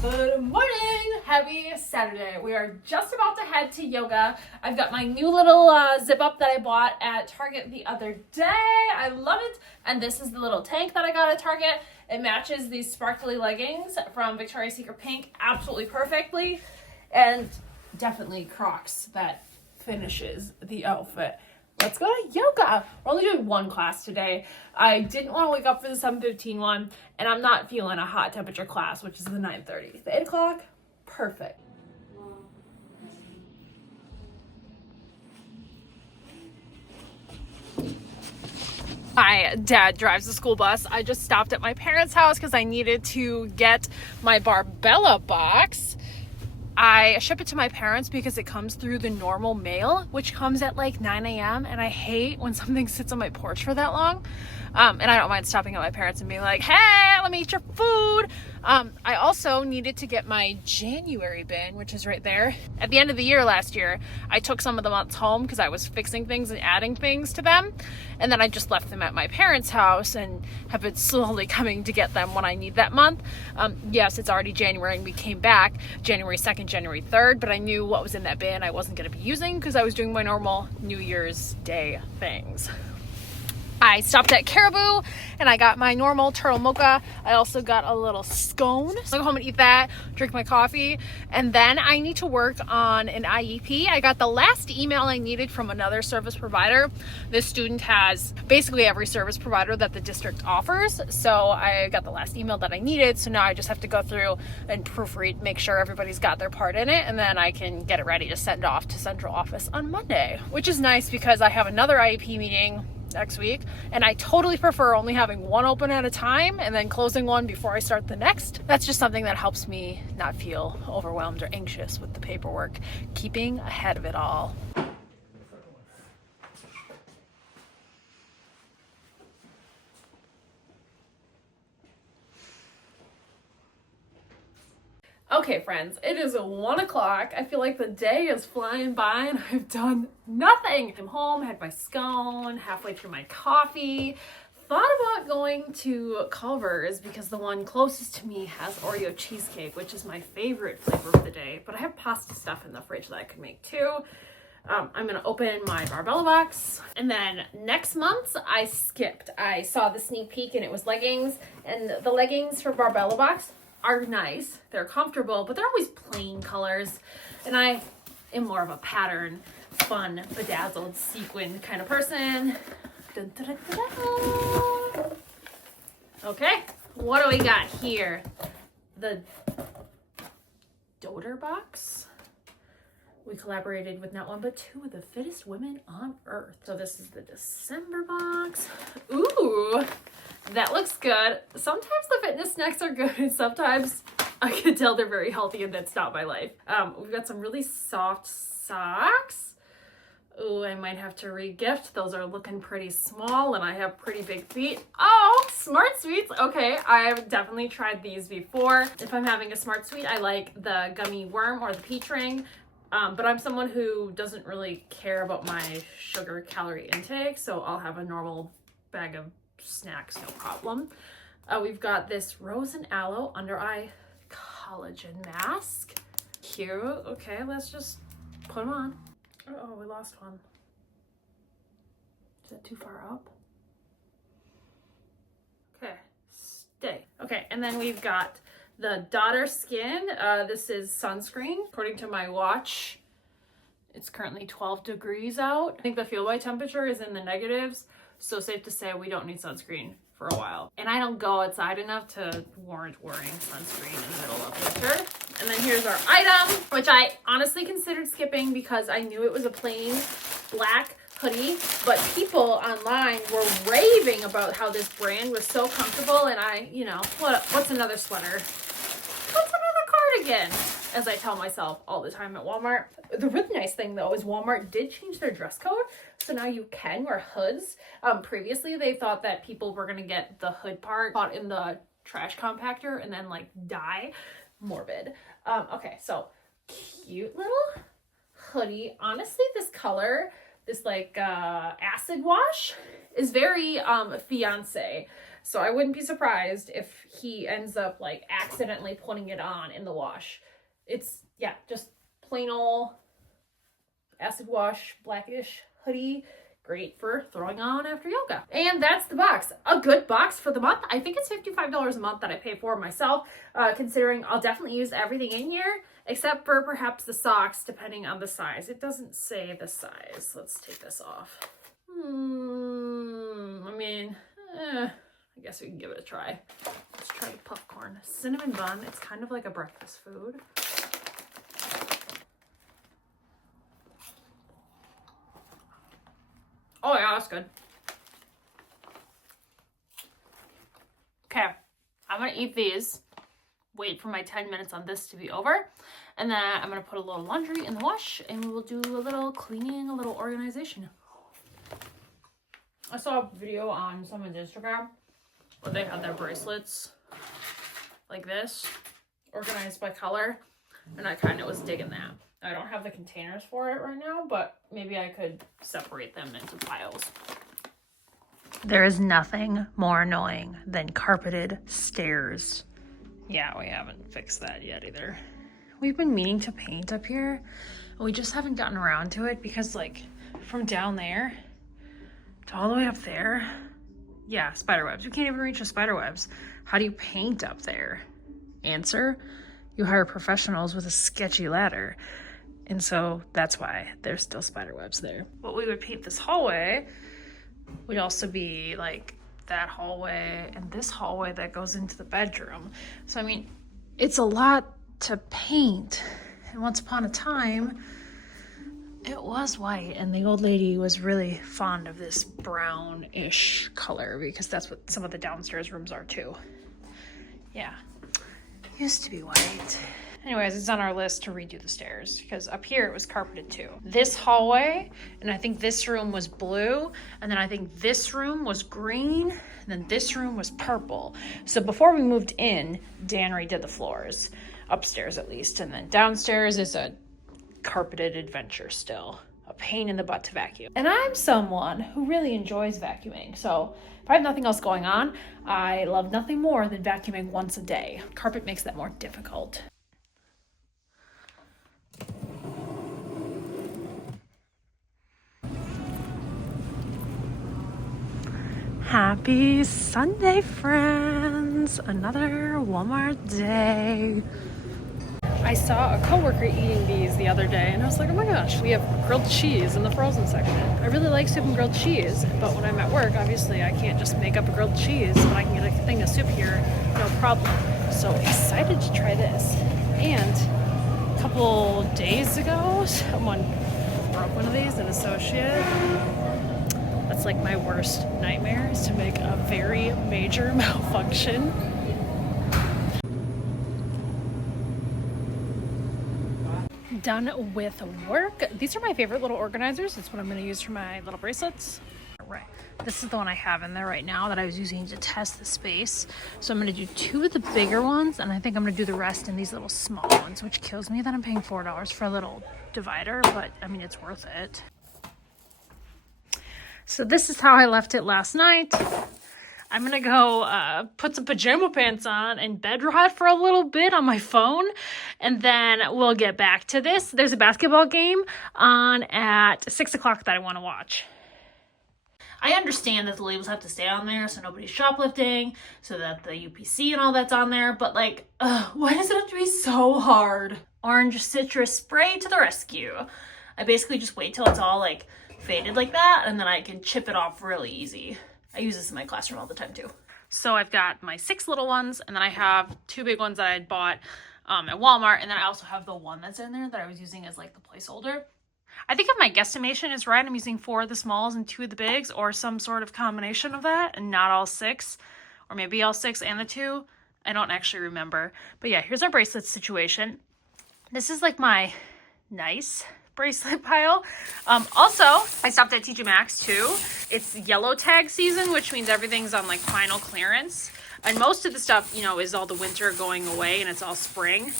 Good morning! Happy Saturday. We are just about to head to yoga. I've got my new little zip up that I bought at Target the other day. I love it. And this is the little tank that I got at Target. It matches these sparkly leggings from Victoria's Secret Pink absolutely perfectly. And definitely Crocs that finishes the outfit. Let's go to yoga. We're only doing one class today. I didn't want to wake up for the 7:15 one, and I'm not feeling a hot temperature class, which is the 9:30. The 8 o'clock, perfect. My dad drives the school bus. I just stopped at my parents' house because I needed to get my Barbella box. I ship it to my parents because it comes through the normal mail, which comes at like 9 a.m. And I hate when something sits on my porch for that long. And I don't mind stopping at my parents and being like, hey, let me eat your food. I also needed to get my January bin, which is right there. At the end of the year last year, I took some of the months home because I was fixing things and adding things to them. And then I just left them at my parents' house and have been slowly coming to get them when I need that month. Yes, it's already January and we came back January 2nd, January 3rd, but I knew what was in that bin I wasn't going to be using because I was doing my normal New Year's Day things. I stopped at Caribou and I got my normal turtle mocha. I also got a little scone. So I go home and eat that, drink my coffee, and then I need to work on an IEP. I got the last email I needed from another service provider. This student has basically every service provider that the district offers. So I got the last email that I needed. So now I just have to go through and proofread, make sure everybody's got their part in it, and then I can get it ready to send off to central office on Monday, which is nice because I have another IEP meeting next week, and I totally prefer only having one open at a time and then closing one before I start the next. That's just something that helps me not feel overwhelmed or anxious with the paperwork, keeping ahead of it all. Okay, friends, it is 1 o'clock. I feel like the day is flying by and I've done nothing. I'm home, had my scone, halfway through my coffee. Thought about going to Culver's because the one closest to me has Oreo cheesecake, which is my favorite flavor of the day. But I have pasta stuff in the fridge that I could make too. I'm gonna open my Barbella box. And then next month, I skipped. I saw the sneak peek and it was leggings. And the leggings for Barbella box are nice, they're comfortable, but they're always plain colors, and I am more of a pattern, fun, bedazzled, sequin kind of person. Dun, dun, dun, dun, dun. Okay, what do we got here? The Doter box. We collaborated with not one but two of the fittest women on earth. So this is the December box. Ooh, that looks good. Sometimes the fitness snacks are good and sometimes I can tell they're very healthy and that's not my life. We've got some really soft socks. Ooh, I might have to re-gift. Those are looking pretty small and I have pretty big feet. Oh, Smart Sweets. Okay, I've definitely tried these before. If I'm having a Smart Sweet, I like the gummy worm or the peach ring. But I'm someone who doesn't really care about my sugar calorie intake, so I'll have a normal bag of snacks, no problem. We've got this Rose and Aloe Under Eye Collagen Mask. Cute. Okay, let's just put them on. Oh, we lost one. Is that too far up? Okay, stay. Okay, and then we've got the Daughter Skin. This is sunscreen. According to my watch, it's currently 12 degrees out. I think the feel by temperature is in the negatives, so safe to say we don't need sunscreen for a while. And I don't go outside enough to warrant wearing sunscreen in the middle of winter. And then here's our item, which I honestly considered skipping because I knew it was a plain black hoodie, but people online were raving about how this brand was so comfortable, and I, you know, what's another sweater? What's another cardigan? As I tell myself all the time at Walmart. The really nice thing though is Walmart did change their dress code, so now you can wear hoods. Previously they thought that people were gonna get the hood part caught in the trash compactor and then like die. Morbid. Okay, so cute little hoodie. Honestly, this color, this like acid wash, is very fiance. So I wouldn't be surprised if he ends up like accidentally putting it on in the wash. It's, yeah, just plain old acid wash, blackish hoodie. Great for throwing on after yoga. And that's the box. A good box for the month. I think it's $55 a month that I pay for myself, considering I'll definitely use everything in here, except for perhaps the socks, depending on the size. It doesn't say the size. Let's take this off. I mean, I guess we can give it a try. Let's try the popcorn. Cinnamon bun. It's kind of like a breakfast food. Oh yeah, that's good. Okay, I'm gonna eat these, wait for my 10 minutes on this to be over, and then I'm gonna put a little laundry in the wash, and we will do a little cleaning, a little organization. I saw a video on someone's Instagram where they had their bracelets like this, organized by color, and I kind of was digging that. I don't have the containers for it right now, but maybe I could separate them into piles. There is nothing more annoying than carpeted stairs. Yeah, we haven't fixed that yet either. We've been meaning to paint up here, and we just haven't gotten around to it because, like, from down there to all the way up there, yeah, spider webs. We can't even reach the spider webs. How do you paint up there? Answer, you hire professionals with a sketchy ladder. And so that's why there's still spider webs there. But we would paint this hallway would also be like that hallway and this hallway that goes into the bedroom. So, I mean, it's a lot to paint. And once upon a time, it was white. And the old lady was really fond of this brownish color because that's what some of the downstairs rooms are too. Yeah, used to be white. Anyways, it's on our list to redo the stairs because up here it was carpeted too. This hallway, and I think this room was blue, and then I think this room was green, and then this room was purple. So before we moved in, Dan redid the floors, upstairs at least, and then downstairs is a carpeted adventure still. A pain in the butt to vacuum. And I'm someone who really enjoys vacuuming, so if I have nothing else going on, I love nothing more than vacuuming once a day. Carpet makes that more difficult. Happy Sunday, friends! Another Walmart day. I saw a coworker eating these the other day, and I was like, oh my gosh, we have grilled cheese in the frozen section. I really like soup and grilled cheese, but when I'm at work, obviously I can't just make up a grilled cheese, but I can get a thing of soup here, no problem. So excited to try this. And a couple days ago, someone broke one of these, an associate. That's like my worst nightmare, is to make a very major malfunction. Done with work. These are my favorite little organizers. It's what I'm going to use for my little bracelets. Right. This is the one I have in there right now that I was using to test the space. So I'm going to do 2 of the bigger ones, and I think I'm going to do the rest in these little small ones, which kills me that I'm paying $4 for a little divider, but I mean, it's worth it. So this is how I left it last night. I'm going to go put some pajama pants on and bed rot for a little bit on my phone, and then we'll get back to this. There's a basketball game on at 6 o'clock that I want to watch. I understand that the labels have to stay on there so nobody's shoplifting, so that the UPC and all that's on there, but like, why does it have to be so hard? Orange citrus spray to the rescue. I basically just wait till it's all like faded like that, and then I can chip it off really easy. I use this in my classroom all the time too. So I've got my 6 little ones, and then I have 2 big ones that I had bought at Walmart, and then I also have the one that's in there that I was using as like the placeholder. I think if my guesstimation is right, I'm using 4 of the smalls and 2 of the bigs, or some sort of combination of that, and not all 6, or maybe all 6 and the 2. I don't actually remember. But yeah, here's our bracelet situation. This is like my nice bracelet pile. Also, I stopped at TJ Maxx too. It's yellow tag season, which means everything's on like final clearance. And most of the stuff, you know, is all the winter going away and it's all spring.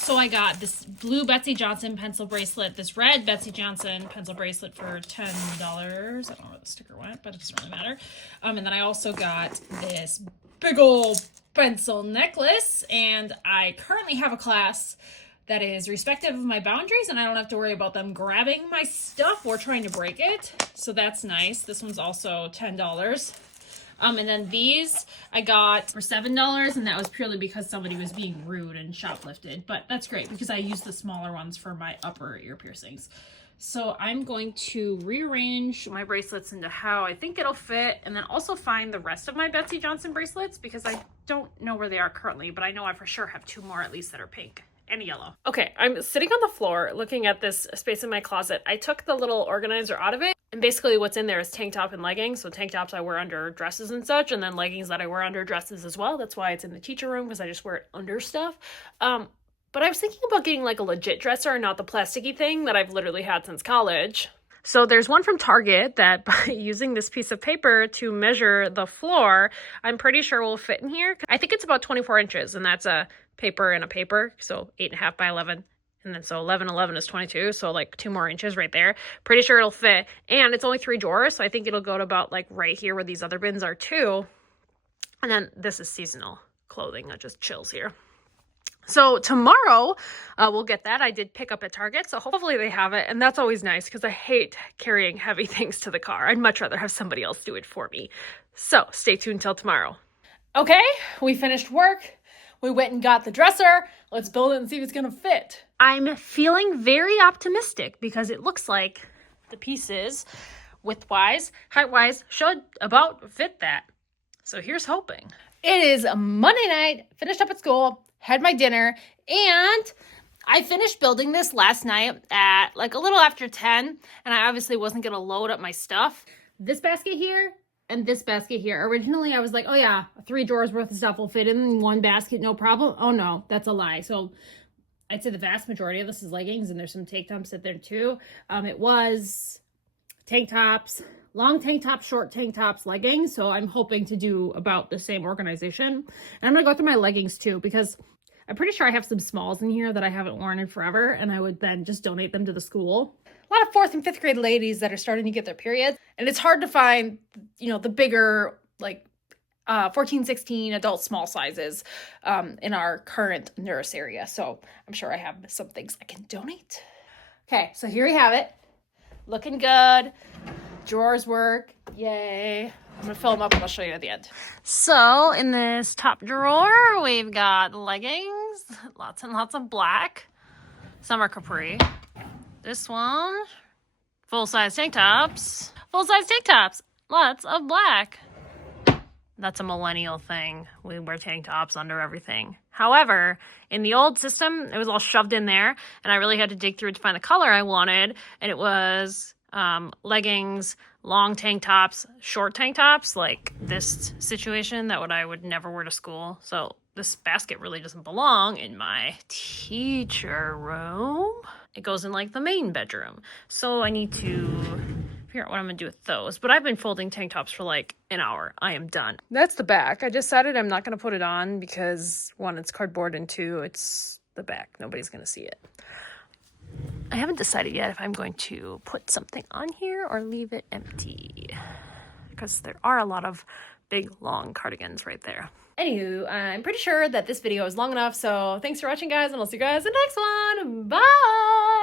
So I got this blue Betsy Johnson pencil bracelet, this red Betsy Johnson pencil bracelet for $10. I don't know where the sticker went, but it doesn't really matter. And then I also got this big old pencil necklace, and I currently have a class that is respective of my boundaries, and I don't have to worry about them grabbing my stuff or trying to break it. So that's nice. This one's also $10. And then these I got for $7, and that was purely because somebody was being rude and shoplifted. But that's great because I use the smaller ones for my upper ear piercings. So I'm going to rearrange my bracelets into how I think it'll fit, and then also find the rest of my Betsy Johnson bracelets because I don't know where they are currently, but I know I for sure have 2 more at least that are pink and yellow. Okay, I'm sitting on the floor looking at this space in my closet. I took the little organizer out of it, and basically what's in there is tank top and leggings. So tank tops I wear under dresses and such, and then leggings that I wear under dresses as well. That's why it's in the teacher room, because I just wear it under stuff. But I was thinking about getting like a legit dresser, not the plasticky thing that I've literally had since college. So there's one from Target that by using this piece of paper to measure the floor, I'm pretty sure will fit in here. I think it's about 24 inches, and that's a paper and a paper. So 8.5 by 11. And then so 11 is 22. So like 2 more inches right there. Pretty sure it'll fit. And it's only 3 drawers. So I think it'll go to about like right here where these other bins are too. And then this is seasonal clothing that just chills here. So tomorrow we'll get that. I did pick up at Target, so hopefully they have it. And that's always nice because I hate carrying heavy things to the car. I'd much rather have somebody else do it for me. So stay tuned till tomorrow. Okay, we finished work. We went and got the dresser. Let's build it and see if it's going to fit. I'm feeling very optimistic because it looks like the pieces, width-wise, height-wise, should about fit that. So here's hoping. It is a Monday night, finished up at school, had my dinner, and I finished building this last night at like a little after 10, and I obviously wasn't going to load up my stuff. This basket here and this basket here. Originally, I was like, oh yeah, 3 drawers worth of stuff will fit in one basket, no problem. Oh no, that's a lie. So I'd say the vast majority of this is leggings, and there's some tank tops in there too. It was tank tops, long tank tops, short tank tops, leggings. So I'm hoping to do about the same organization. And I'm going to go through my leggings too, because I'm pretty sure I have some smalls in here that I haven't worn in forever, and I would then just donate them to the school. A lot of 4th and 5th grade ladies that are starting to get their periods, and it's hard to find, the bigger, like 14, 16 adult small sizes in our current nurse area. So I'm sure I have some things I can donate. Okay, so here we have it. Looking good. Drawers work. Yay. I'm going to fill them up and I'll show you at the end. So in this top drawer, we've got leggings, lots and lots of black. Some are capri. This one, full-size tank tops. Full-size tank tops, lots of black. That's a millennial thing. We wear tank tops under everything. However, in the old system, it was all shoved in there, and I really had to dig through to find the color I wanted, and it was leggings, long tank tops, short tank tops, like this situation that I would never wear to school. So this basket really doesn't belong in my teacher room. It goes in like the main bedroom. So I need to figure out what I'm gonna do with those. But I've been folding tank tops for like an hour. I am done. That's the back. I decided I'm not gonna put it on because 1, it's cardboard, and 2, it's the back. Nobody's gonna see it. I haven't decided yet if I'm going to put something on here or leave it empty, because there are a lot of big, long cardigans right there. Anywho, I'm pretty sure that this video is long enough, so thanks for watching, guys, and I'll see you guys in the next one. Bye!